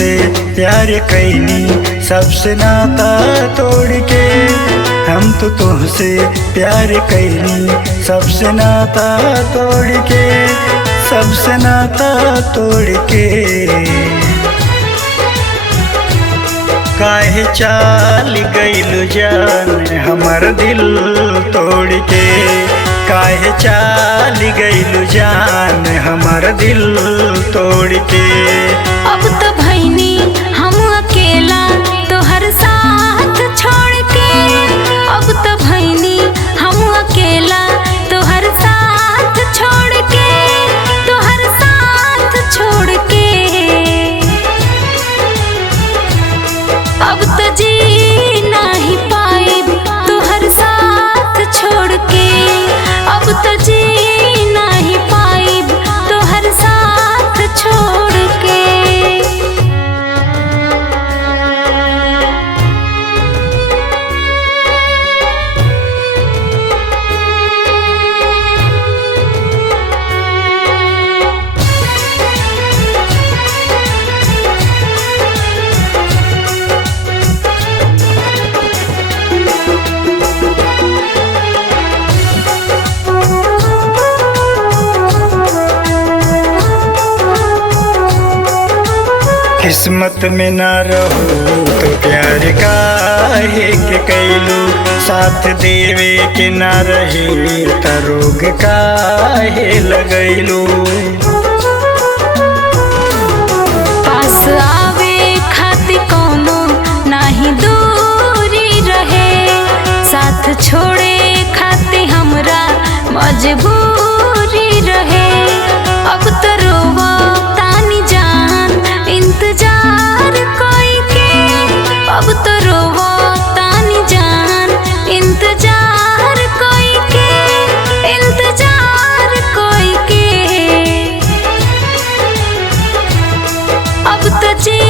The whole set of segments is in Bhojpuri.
तुहसे प्यार कैनी सबसे नाता तोड़ के। हम तो तुहसे प्यार कैनी सबसे नाता तोड़ के, सबसे नाता तोड़ के। काहे चाल गइलु जान हमर दिल तोड़ के, काहे चाल गइलु जान हमर दिल तोड़ के। अब तो भईनी हम अकेला तोहर साथ छोड़ के, अब तो भईनी हम अकेला तोहर साथ छोड़ के, तोहर साथ छोड़ के। अब तो जी नहीं पाए तोहर साथ छोड़ के, अब तो जी नहीं पाए तोहर साथ छोड़ के। किस्मत में ना रहू तो प्यार काहे के कैलू, साथ देवे के ना रहे त रोग काहे लगैलू। पास आवे खातिर कोनो नाही दूरी रहे, साथ छोड़े खातिर हमरा मजबूरी रहे। अब तो रोवा तानी जान इंतजार कोई के, अब तो रोवा तानी जान इंतजार कोई के, इंतजार कोई के। अब तो जी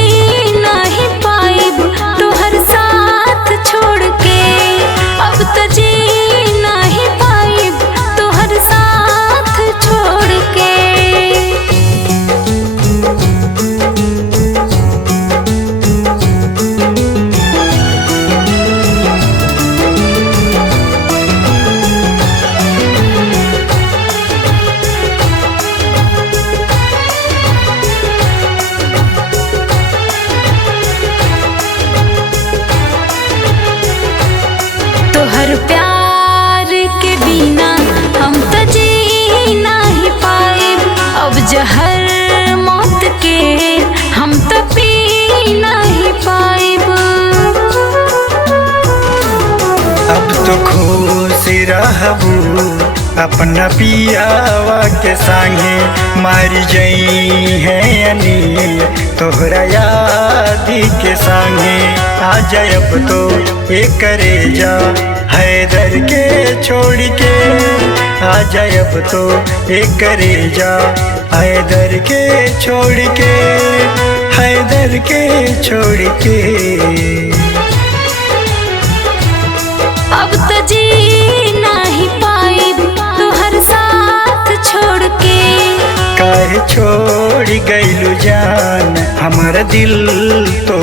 नहीं पाइब तोहर साथ छोड़ के, अब तो जी नहीं पाइब तोहर साथ छोड़ के। तोहर प्यार के बिना हम तो जी नहीं पाए, अब जहर मौत के हम तो पी नहीं पाए। अब तो खुश रहबू अपना पियावा के संगे, मारी जई है अनिल तोहरा यादी के संगे। आ जाए अब तो करे जा हैदर के छोड़ के, आ जाए अब तो करे जा हैदर के छोड़ के, हैदर के छोड़ के। अब तो जी नहीं पाए तोहर साथ छोड़ के, काहे छोड़ गइलु जान हमर दिल तो